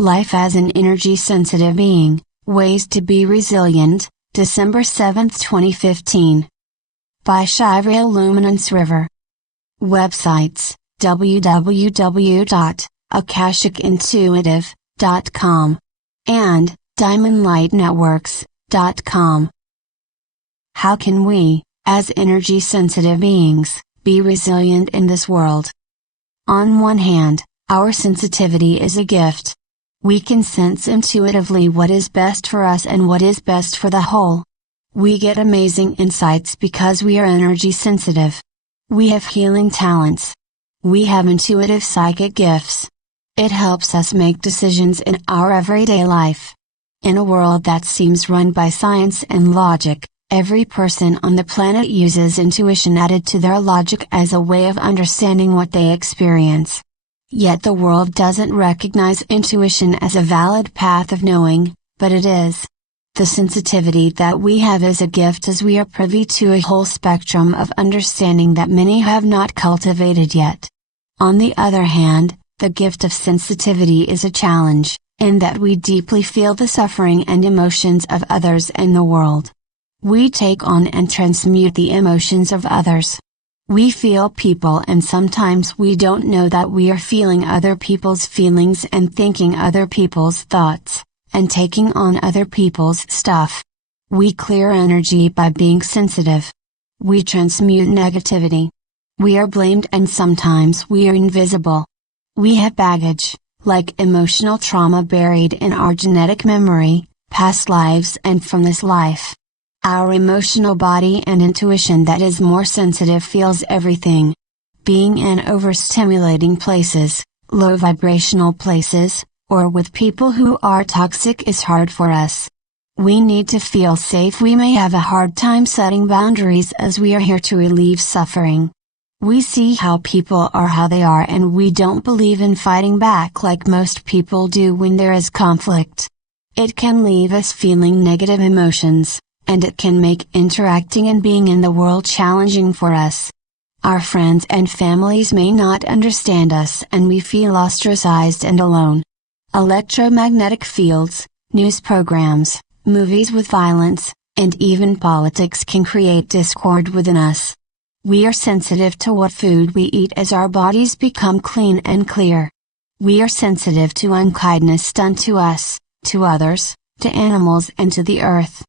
Life as an energy-sensitive being, Ways to be Resilient, December 7, 2015. By Shivrael Luminance River. Websites, www.akashicintuitive.com and diamondlightnetworks.com. How can we, as energy-sensitive beings, be resilient in this world? On one hand, our sensitivity is a gift. We can sense intuitively what is best for us and what is best for the whole. We get amazing insights because we are energy sensitive. We have healing talents. We have intuitive psychic gifts. It helps us make decisions in our everyday life. In a world that seems run by science and logic, every person on the planet uses intuition added to their logic as a way of understanding what they experience. Yet the world doesn't recognize intuition as a valid path of knowing, but it is. The sensitivity that we have is a gift as we are privy to a whole spectrum of understanding that many have not cultivated yet. On the other hand, the gift of sensitivity is a challenge, in that we deeply feel the suffering and emotions of others and the world. We take on and transmute the emotions of others. We feel people and sometimes we don't know that we are feeling other people's feelings and thinking other people's thoughts, and taking on other people's stuff. We clear energy by being sensitive. We transmute negativity. We are blamed and sometimes we are invisible. We have baggage, like emotional trauma buried in our genetic memory, past lives and from this life. Our emotional body and intuition that is more sensitive feels everything. Being in overstimulating places, low vibrational places, or with people who are toxic is hard for us. We need to feel safe. We may have a hard time setting boundaries as we are here to relieve suffering. We see how people are how they are and we don't believe in fighting back like most people do when there is conflict. It can leave us feeling negative emotions, and it can make interacting and being in the world challenging for us. Our friends and families may not understand us and we feel ostracized and alone. Electromagnetic fields, news programs, movies with violence, and even politics can create discord within us. We are sensitive to what food we eat as our bodies become clean and clear. We are sensitive to unkindness done to us, to others, to animals and to the earth.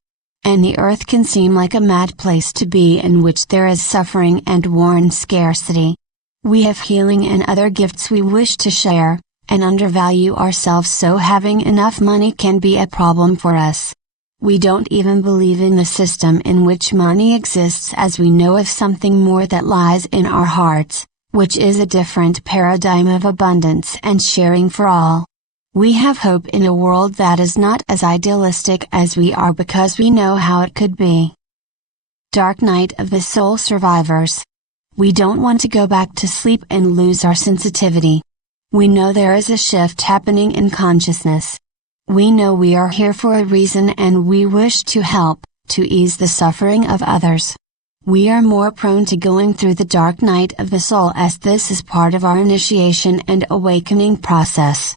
And the earth can seem like a mad place to be in which there is suffering and war and scarcity. We have healing and other gifts we wish to share, and undervalue ourselves, so having enough money can be a problem for us. We don't even believe in the system in which money exists as we know of something more that lies in our hearts, which is a different paradigm of abundance and sharing for all. We have hope in a world that is not as idealistic as we are because we know how it could be. Dark night of the soul survivors. We don't want to go back to sleep and lose our sensitivity. We know there is a shift happening in consciousness. We know we are here for a reason and we wish to help, to ease the suffering of others. We are more prone to going through the dark night of the soul as this is part of our initiation and awakening process.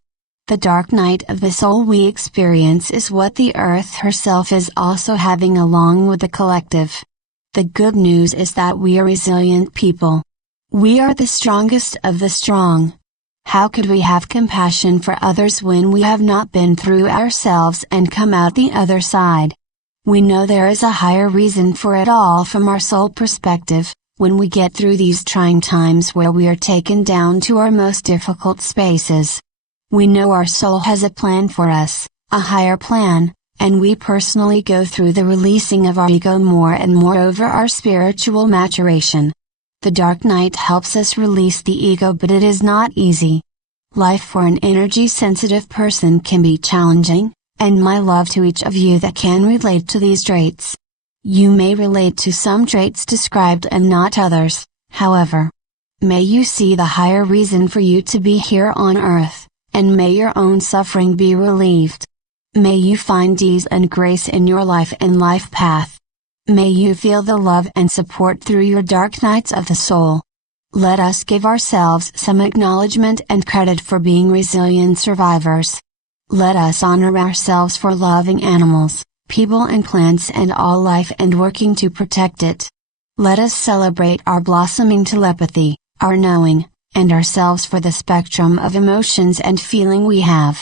The dark night of the soul we experience is what the earth herself is also having along with the collective. The good news is that we are resilient people. We are the strongest of the strong. How could we have compassion for others when we have not been through ourselves and come out the other side? We know there is a higher reason for it all from our soul perspective, when we get through these trying times where we are taken down to our most difficult spaces. We know our soul has a plan for us, a higher plan, and we personally go through the releasing of our ego more and more over our spiritual maturation. The dark night helps us release the ego, but it is not easy. Life for an energy-sensitive person can be challenging, and my love to each of you that can relate to these traits. You may relate to some traits described and not others, however. May you see the higher reason for you to be here on earth, and may your own suffering be relieved. May you find ease and grace in your life and life path. May you feel the love and support through your dark nights of the soul. Let us give ourselves some acknowledgement and credit for being resilient survivors. Let us honor ourselves for loving animals, people and plants and all life and working to protect it. Let us celebrate our blossoming telepathy, our knowing, and ourselves for the spectrum of emotions and feeling we have.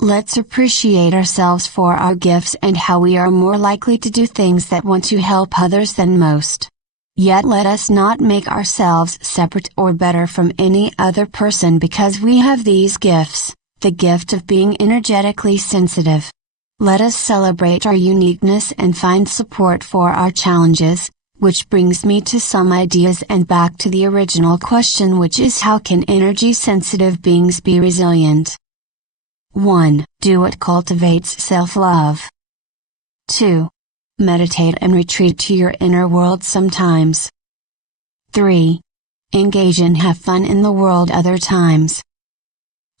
Let's appreciate ourselves for our gifts and how we are more likely to do things that want to help others than most. Yet let us not make ourselves separate or better from any other person because we have these gifts, the gift of being energetically sensitive. Let us celebrate our uniqueness and find support for our challenges, which brings me to some ideas and back to the original question, which is, how can energy-sensitive beings be resilient? 1. Do what cultivates self-love. 2. Meditate and retreat to your inner world sometimes. 3. Engage and have fun in the world other times.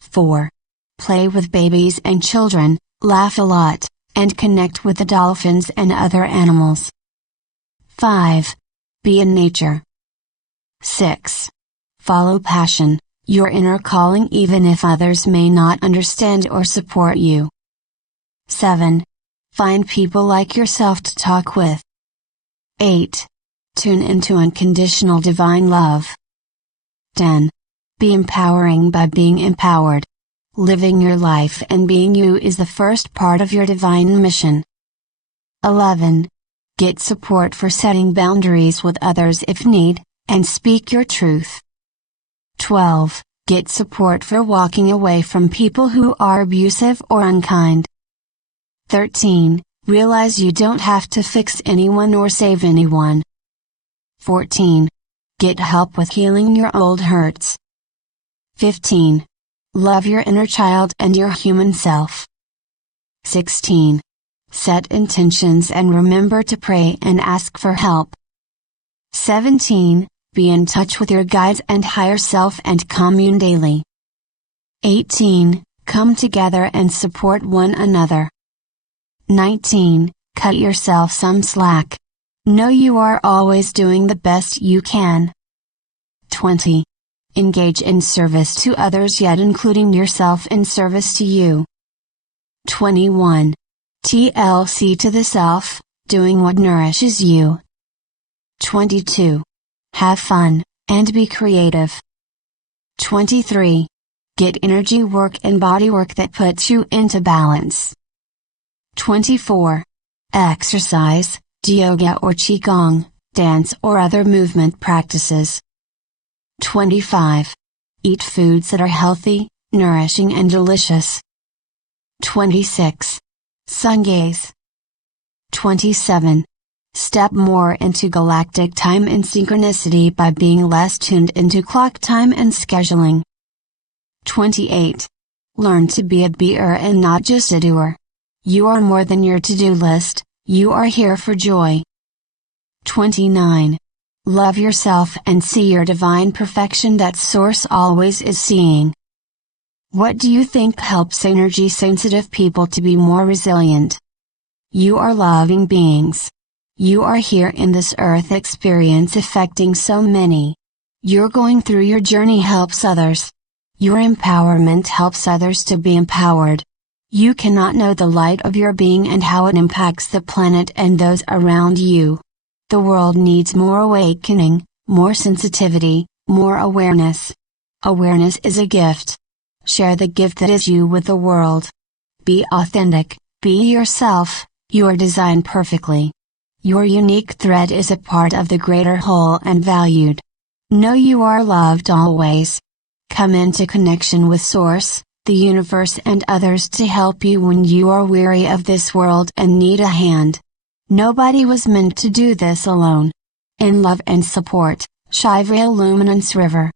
4. Play with babies and children, laugh a lot, and connect with the dolphins and other animals. 5. Be in nature. 6. Follow passion, your inner calling, even if others may not understand or support you. 7. Find people like yourself to talk with. 8. Tune into unconditional divine love. 10. Be empowering by being empowered. Living your life and being you is the first part of your divine mission. 11. Get support for setting boundaries with others if need, and speak your truth. 12. Get support for walking away from people who are abusive or unkind. 13. Realize you don't have to fix anyone or save anyone. 14. Get help with healing your old hurts. 15. Love your inner child and your human self. 16. Set intentions and remember to pray and ask for help. 17. Be in touch with your guides and higher self and commune daily. 18. Come together and support one another. 19. Cut yourself some slack. Know you are always doing the best you can. 20. Engage in service to others, yet including yourself in service to you. 21. TLC to the self, doing what nourishes you. 22. Have fun, and be creative. 23. Get energy work and body work that puts you into balance. 24. Exercise, yoga or qigong, dance or other movement practices. 25. Eat foods that are healthy, nourishing and delicious. 26. Sun gaze. 27. Step more into galactic time and synchronicity by being less tuned into clock time and scheduling. 28. Learn to be a beer and not just a doer. You are more than your to-do list, you are here for joy. 29. Love yourself and see your divine perfection that Source always is seeing. What do you think helps energy-sensitive people to be more resilient? You are loving beings. You are here in this earth experience affecting so many. Your going through your journey helps others. Your empowerment helps others to be empowered. You cannot know the light of your being and how it impacts the planet and those around you. The world needs more awakening, more sensitivity, more awareness. Awareness is a gift. Share the gift that is you with the world. Be authentic, be yourself, you are designed perfectly. Your unique thread is a part of the greater whole and valued. Know you are loved always. Come into connection with Source, the universe and others to help you when you are weary of this world and need a hand. Nobody was meant to do this alone. In love and support, Shivrael Luminance River.